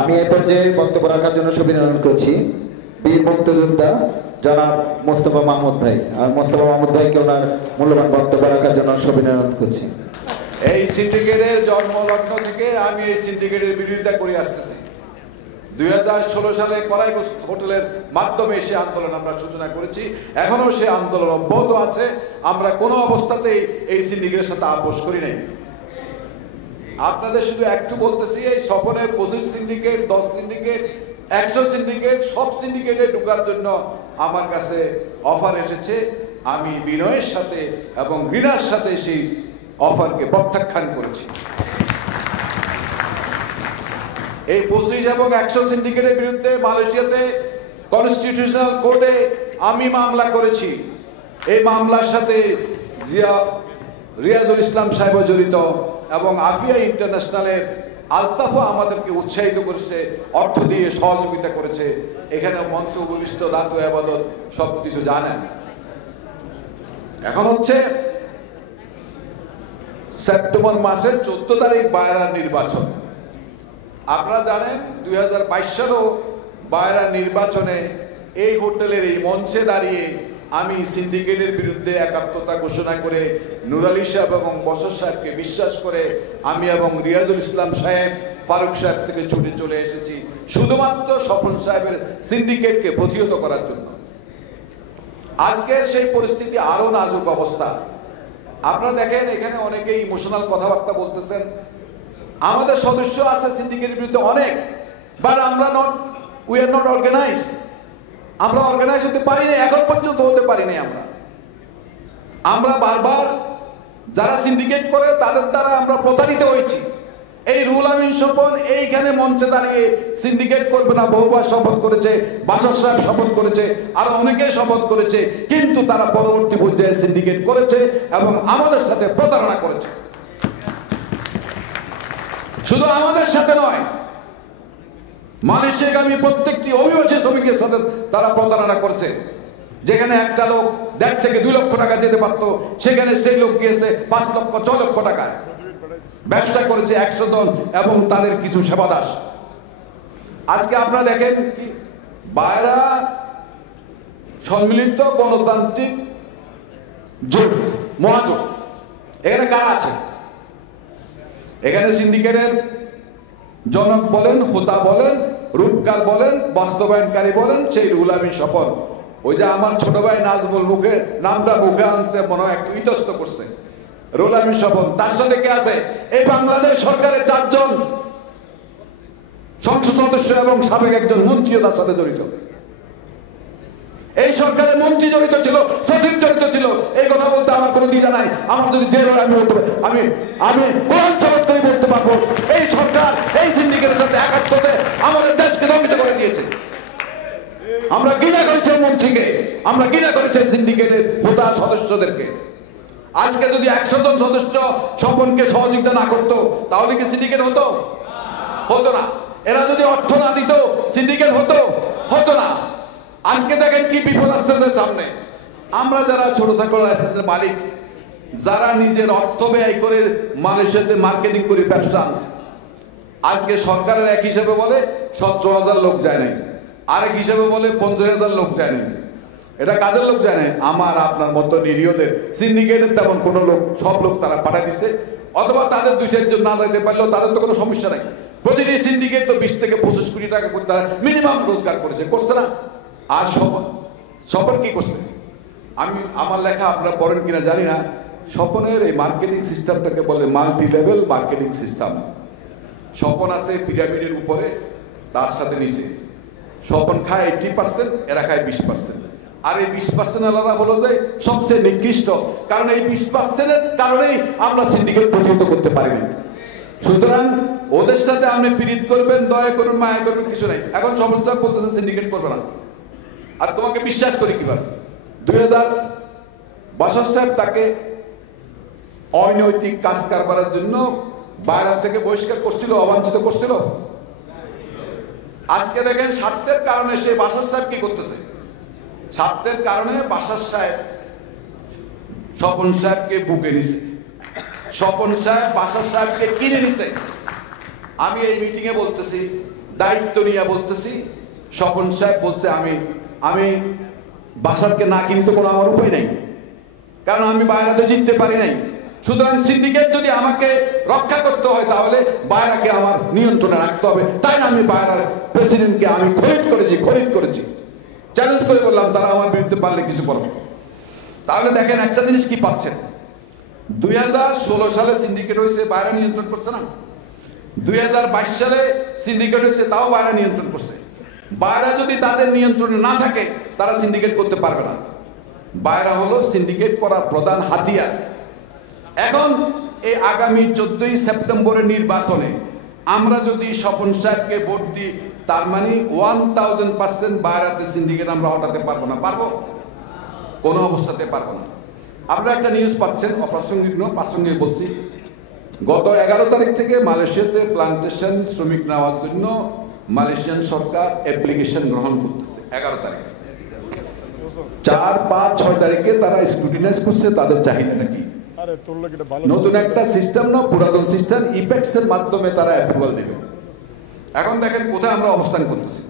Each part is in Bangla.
আমি এই পর্যায়ে বক্তব্য রাখার জন্য সুবিধা অনুরোধ করছি বীর মুক্তিযোদ্ধা জনাব মোস্তফা মাহমুদ ভাই। আর মোস্তফা মাহমুদ ভাইকে ওনার মূল্যবান বক্তব্য রাখার জন্য সুবিধা অনুরোধ করছি। এই সিন্ডিকেটের জন্মলগ্ন থেকে আমি এই সিন্ডিকেটের বিরোধিতা করে আসতেছি। 2016 সালে কলাইগঞ্জ হোটেলের মাধ্যমে সে আন্দোলন আমরা সূচনা করেছি, এখনো সে আন্দোলন অব্যাহত আছে। আমরা কোনো অবস্থাতেই এই সিন্ডিকেটের সাথে আপোষ করি নাই। আপনাদের শুধু একটু বলতেছি, এই স্বপনের 25 সিন্ডিকেট, 10 সিন্ডিকেট, 100 সিন্ডিকেট, সব সিন্ডিকেটে ঢোকার জন্য আমার কাছে অফার এসেছে। আমি বিনয়ের সাথে এবং ঘৃণার সাথে সেই অফারকে প্রত্যাখ্যান করেছি। এই 25 এবং 100 সিন্ডিকেটের বিরুদ্ধে মালয়েশিয়াতে কনস্টিটিউশনাল কোর্টে আমি মামলা করেছি। এই মামলার সাথে রিয়াজুল ইসলাম সাহেব জড়িত এবং আফিয়া ইন্টারন্যাশনালের আলতাফা আমাদেরকে উৎসাহিত করেছে, অর্থ দিয়ে সহযোগিতা করেছে। এখানে মঞ্চ উপবিষ্ট দাতু আবাদত সবকিছু জানেন। এখন হচ্ছে সেপ্টেম্বর মাসের 14 তারিখ বায়রার নির্বাচন। আপনারা জানেন 2022 সালেও বায়রার নির্বাচনে এই হোটেলের এই মঞ্চে দাঁড়িয়ে আমি সিন্ডিকেটের বিরুদ্ধে একাত্মতা ঘোষণা করে নূর আলী সাহেব এবং বশর সাহেবকে বিশ্বাস করে আমি এবং রিয়াজুল ইসলাম সাহেব, ফারুক সাহেব থেকে ছুটে চলে এসেছি শুধুমাত্র স্বপন সাহেবের সিন্ডিকেটকে প্রতিহত করার জন্য। আজকের সেই পরিস্থিতি আরো নাজুক অবস্থা। আপনারা দেখেন এখানে অনেকেই ইমোশনাল কথাবার্তা বলতেছেন। আমাদের সদস্য আছে সিন্ডিকেটের বিরুদ্ধে অনেক, বাট আমরা উই আর নট অর্গানাইজ। আমরা অর্গানাইজ হতে পারিনি, এখন পর্যন্ত হতে পারিনি। আমরা বারবার যারা সিন্ডিকেট করে তাদের দ্বারা আমরা প্রতারিত হয়েছি। এই রুহুল আমিন স্বপন এইখানে মঞ্চে দাঁড়িয়ে সিন্ডিকেট করবে না বহুবার শপথ করেছে, বাশার সাহেব শপথ করেছে, আর অনেকে শপথ করেছে, কিন্তু তারা পরবর্তী পর্যায়ে সিন্ডিকেট করেছে এবং আমাদের সাথে প্রতারণা করেছে। শুধু আমাদের সাথে নয়, মালয়েশিয়াগামী প্রত্যেকটি অভিবাসী শ্রমিকের সাথে তারা প্রতারণা করছে। যেখানে একটা লোক 1.5 থেকে 2 লক্ষ টাকা যেতে পারত, সেখানে সেই লোক গিয়েছে 5 লক্ষ 6 লক্ষ টাকায় ব্যবসা করেছে 100 জন এবং তাদের কিছু সেবাদাস। আজকে আপনারা দেখেন কি বায়রা সম্মিলিত গণতান্ত্রিক জোট, মহাজোট, এখানে কারা আছে? এখানে সিন্ডিকেটের জনক বলেন, হোতা বলেন, রূপকার বলেন, বাস্তবায়নকারী বলেন সেই রুহুল আমিন স্বপন। ওই যে আমার ছোট ভাই নাজমুল মুখে নামটা মুখে আনতে মনে হয় একটু ইতস্ত করছে। রুহুল আমিন স্বপন, তার সাথে কে আছে? এই বাংলাদেশ সরকারের 4 জন সংসদ সদস্য এবং সাবেক একজন মন্ত্রীও তার সাথে জড়িত। এই সরকারের মন্ত্রী জড়িত ছিল, সচিব জড়িত ছিল। এই কথা বলতে আমার কোনো দ্বিধা নাই। আমার যদি জেল হয় আমি কোরআন সাবত করে বলতে পারবো এই সরকার এই সিন্ডিকেটের সাথে একাত্মতে আমাদের দেশকে ধ্বংস করে দিয়েছে। আমরা ঘৃণা করেছি মন্ত্রীকে, আমরা ঘৃণা করেছি সিন্ডিকেটের হোতা সদস্যদেরকে। আজকে যদি 100 জন সদস্য স্বপনকে সহযোগিতা না করতো তাহলে কি সিন্ডিকেট হতো? হতো না। এরা যদি অর্থ না দিত সিন্ডিকেট হতো? হতো না। আজকে দেখেন কি বিপদ আসতেছে সামনে। আমরা যারা ছোট থাকলে লাইসেন্সের মালিক, যারা নিজের অর্থ ব্যয় করে মালয়েশিয়াতে মার্কেটিং করে ব্যবসা আনছে, আজকে সরকারের এক হিসাবে বলে 17,000 লোক যায় নাই, আরেক হিসাবে বলে 50,000 লোক যায় নাই। এটা কাদের লোক যায় নাই? আমার আপনার মতো নিরীহদের। সিন্ডিকেটের তেমন কোনো লোক, সব লোক তারা পাঠাই দিচ্ছে, অথবা তাদের 2-4 জন না যাইতে পারলেও তাদের তো কোনো সমস্যা নাই। প্রতিটি সিন্ডিকেট তো 20 থেকে 25 কোটি টাকা করে তারা মিনিমাম রোজগার করছে না? আর স্বপন কি করছে? আমার লেখা আপনারা পড়েন কিনা জানি না। স্বপনের এই মার্কেটিং সিস্টেমটাকে বলে multi level marketing system. Swapan আছে পিরামিডের উপরে, তার সাথে নিচে। স্বপন খায় 80%, এরা খায় 20%। আর এই 20% আলাদা হলো যে সবচেয়ে নিকৃষ্ট, কারণ এই 20%-এর কারণেই আমরা সিন্ডিকেট প্রতিহত করতে পারিনি। সুতরাং ওদের সাথে আপনি পীড়িত করবেন, দয়া করবেন, মায়া করবেন, কিছু নাই। এখন স্বপন সাহেব বলতেছেন সিন্ডিকেট করবে না, আর তোমাকে বিশ্বাস করি কিভাবে? 2000 বাশার সাহেব তাকে অনৈতিক কাজ কারবারের জন্য বাইরে থেকে বহিষ্কার করছিল, অবাঞ্ছিত করছিল। আজকে দেখেন স্বার্থের কারণে সে বাশার সাহেব কি করতেছে? স্বার্থের কারণে বাশার সাহেব স্বপন সাহেবকে বুকে নিছে, স্বপন সাহেব বাশার সাহেবকে কিনে নিছে। আমি এই মিটিংয়ে বলতেছি, দায়িত্ব নিয়ে বলতেছি, স্বপন সাহেব বলছে আমি বাসারকে না কিনতে কোনো আমার উপায় নেই, কারণ আমি বাইরাতে জিততে পারি নাই। সুতরাং সিন্ডিকেট যদি আমাকে রক্ষা করতে হয় তাহলে বাইরাকে আমার নিয়ন্ত্রণে রাখতে হবে। তাই আমি বাইরার প্রেসিডেন্টকে আমি খরিদ করেছি, চ্যালেঞ্জ করে বললাম তারা আমার বিরুদ্ধে পারলে কিছু করো। তাহলে দেখেন একটা জিনিস কি পাচ্ছেন, 2016 সালে সিন্ডিকেট হয়েছে, বাইরে নিয়ন্ত্রণ করছে না। 2022 সালে সিন্ডিকেট হয়েছে, তাও বাইরে নিয়ন্ত্রণ করছে। বাইরে যদি তাদের নিয়ন্ত্রণে না থাকে তারা সিন্ডিকেট করতে পারবে না। বাইরে হলো সিন্ডিকেট করার প্রধান হাতিয়ার। এখন এই আগামী 14ই সেপ্টেম্বরের নির্বাচনে আমরা যদি স্বপন সাহেবকে ভোট দিই, তার মানে 1000% বাইরাতে সিন্ডিকেট আমরা হটাতে পারবো না। পারবো? কোনো অবস্থাতে পারবো না। আপনারা একটা নিউজ পাচ্ছেন, অপ্রাসঙ্গিক নয়, প্রাসঙ্গিক বলছি। গত 11 তারিখ থেকে মালয়েশিয়াতে প্লান্টেশন শ্রমিক নেওয়ার জন্য মালয়েশিয়ান সরকার অ্যাপ্লিকেশন গ্রহণ করতেছে। 11 তারিখ, 4, 5, 6 তারিখে তারা স্ক্রুটিনাইজ করছে তাদের চাহিদা নাকি। নতুন একটা সিস্টেম না, পুরাতন সিস্টেম, ইপেক্স এর মাধ্যমে তারা অ্যাপ্রুভাল দেবে। এখন দেখেন কোথায় আমরা অবস্থান করতেছি।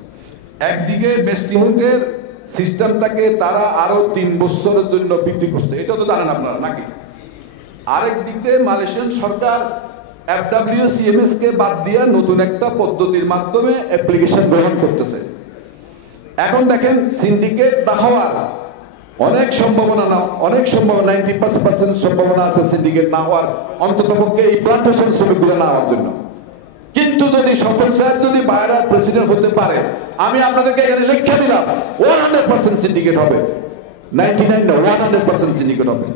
একদিকে বেস্টিংয়ের সিস্টেমটাকে তারা আরো 3 বছরের জন্য বৃদ্ধি করছে, এটা তো জানেন আপনারা নাকি। আরেক দিকে মালয়েশিয়ান সরকার FWCMS কে বাদ দিয়ে নতুন একটা পদ্ধতির মাধ্যমে অ্যাপ্লিকেশন গ্রহণ করতেছে। এখন দেখেন সিন্ডিকেট না হওয়ার অনেক সম্ভাবনা 90% সম্ভাবনা আছে সিন্ডিকেট না হওয়ার, অন্ততপক্ষে এই প্লান্টেশন শ্রমিকগুলো না হওয়ার জন্য। কিন্তু যদি স্বপন সাহেব যদি বাইরের প্রেসিডেন্ট হতে পারে, আমি আপনাদেরকে এখানে লিখে দিলাম 100% সিন্ডিকেট হবে। 99 না, 100% সিন্ডিকেট হবে।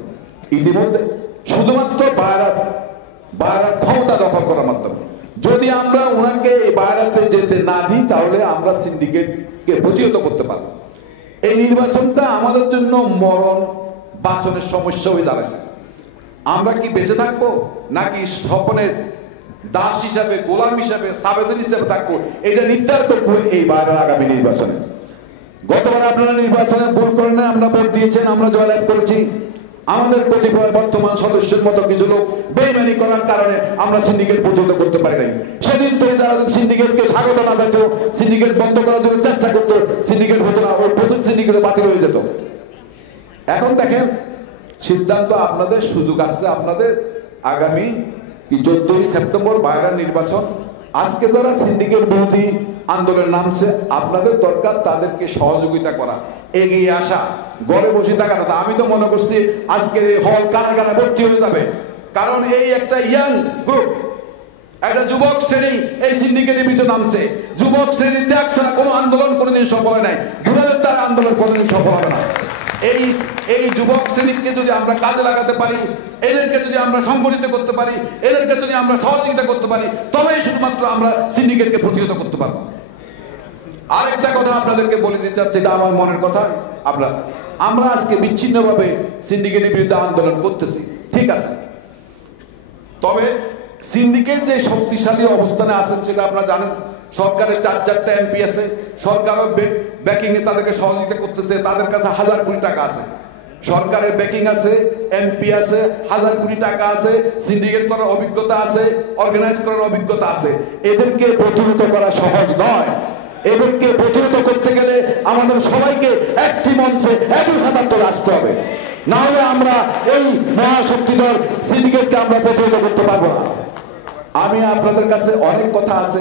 ইতিমধ্যে শুধুমাত্র বাইরের ক্ষমতা দখল করার মাধ্যমে যদি আমরা ওনাকে বাইরেতে যেতে না দিই তাহলে আমরা সিন্ডিকেটকে প্রতিহত করতে পারবো। এই নির্বাচনটা আমাদের জন্য মরণ বাসনের সমস্যা হয়ে দাঁড়াচ্ছে। আমরা কি বেঁচে থাকবো নাকি স্বপনের দাস হিসাবে, গোলাম হিসাবে, সাবেদন হিসাবে থাকবো, এটা নির্ধারণ করবো এই বাইরের আগামী নির্বাচনে। গতবার আপনারা নির্বাচনে ভুল করেন না, আমরা ভোট দিয়েছেন, আমরা জয়লাভ করেছি। আমাদের কতিপয় বর্তমান সদস্যের মতো কিছু লোক বেইমানি করার কারণে আমরা সিন্ডিকেট প্রতিহত করতে পারি নাই। সেদিন তো যারা সিন্ডিকেটকে স্বাগত না দিত, সিন্ডিকেট বন্ধ করার জন্য চেষ্টা করতো, সিন্ডিকেট হতো না, ওই প্রচুর সিন্ডিকেট বাতিল হয়ে যেত। এখন দেখেন সিদ্ধান্ত আপনাদের, সুযোগ আসছে আপনাদের। আগামী 14ই সেপ্টেম্বর বাইরের নির্বাচন। আজকে যারা সিন্ডিকেট বিরোধী আন্দোলন নামছে, আপনাদের দরকার তাদেরকে সহযোগিতা করা, এগিয়ে আসা, ঘরে বসে থাকা না। আমি তো মনে করছি আজকের এই হল কানে কানে ভর্তি হয়ে যাবে, কারণ এই একটা ইয়াং গ্রুপ, একটা যুবক শ্রেণী এই সিন্ডিকেটের ভিতরে নামছে। যুবক শ্রেণী ত্যাগ ছাড়া কোনো আন্দোলন কোনোদিন সফল হয় নাই, ঘুরালের তার আন্দোলন কোনোদিন সফল হবে না। এই যুবক শ্রেণীকে যদি আমরা কাজে লাগাতে পারি, এদেরকে যদি আমরা সংগঠিত করতে পারি, এদেরকে যদি আমরা সহযোগিতা করতে পারি, তবেই শুধুমাত্র আমরা সিন্ডিকেটকে প্রতিহত করতে পারবো। আরেকটা কথা আপনাদেরকে বলে দিতে চাচ্ছি, এটা আমার মনের কথা। আমরা আজকে বিচ্ছিন্নভাবে সিন্ডিকেটের বিরুদ্ধে আন্দোলন করতেছি, ঠিক আছে, তবে সিন্ডিকেট যে শক্তিশালী অবস্থানে আছেন সেটা আপনারা জানেন। সরকারের 4-4টা MP আছে, সরকারও ব্যাকিং এ তাদেরকে সহযোগিতা করতেছে, তাদের কাছে 1000 কোটি টাকা আছে। সরকারের ব্যাকিং আছে, MP আছে, 1000 কোটি টাকা আছে, সিন্ডিকেট করার অভিজ্ঞতা আছে, অর্গানাইজ করার অভিজ্ঞতা আছে। এদেরকে প্রতিহত করা সহজ নয়। এদেরকে প্রতিহত করতে গেলে আমাদের সবাইকে একটি মঞ্চে একই সাথে আসতে হবে, না হলে আমরা এই মহাশক্তিধর সিন্ডিকেটকে আমরা প্রতিহত করতে পারবো না। আমি আপনাদের কাছে অনেক কথা আছে,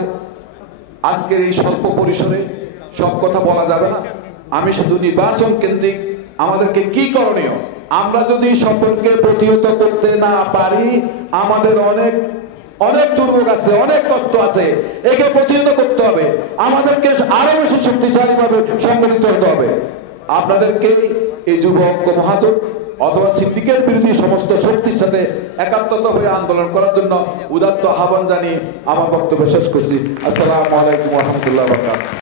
আজকের এই স্বল্প পরিসরে সব কথা বলা যাবে না। আমি শুধু নির্বাচন কেন্দ্রিক আমাদেরকে কি করণীয়, আমরা যদি সম্পর্কে প্রতিহত করতে না পারি, আমাদের অনেক দুর্ভোগ আছে, অনেক কষ্ট আছে, একে প্রতিহত করতে হবে। আমাদেরকে আরো বেশি শক্তিশালী ভাবে সংগঠিত হতে হবে। আপনাদেরকে এই যুবক মহাজোট অথবা সিন্ডিকেট বিরোধী সমস্ত শক্তির সাথে একাত্মতা হয়ে আন্দোলন করার জন্য উদাত্ত আহ্বান জানিয়ে আমার বক্তব্য শেষ করছি। আসসালামু আলাইকুম ওয়া রাহমাতুল্লাহি ওয়া বারাকাতুহু।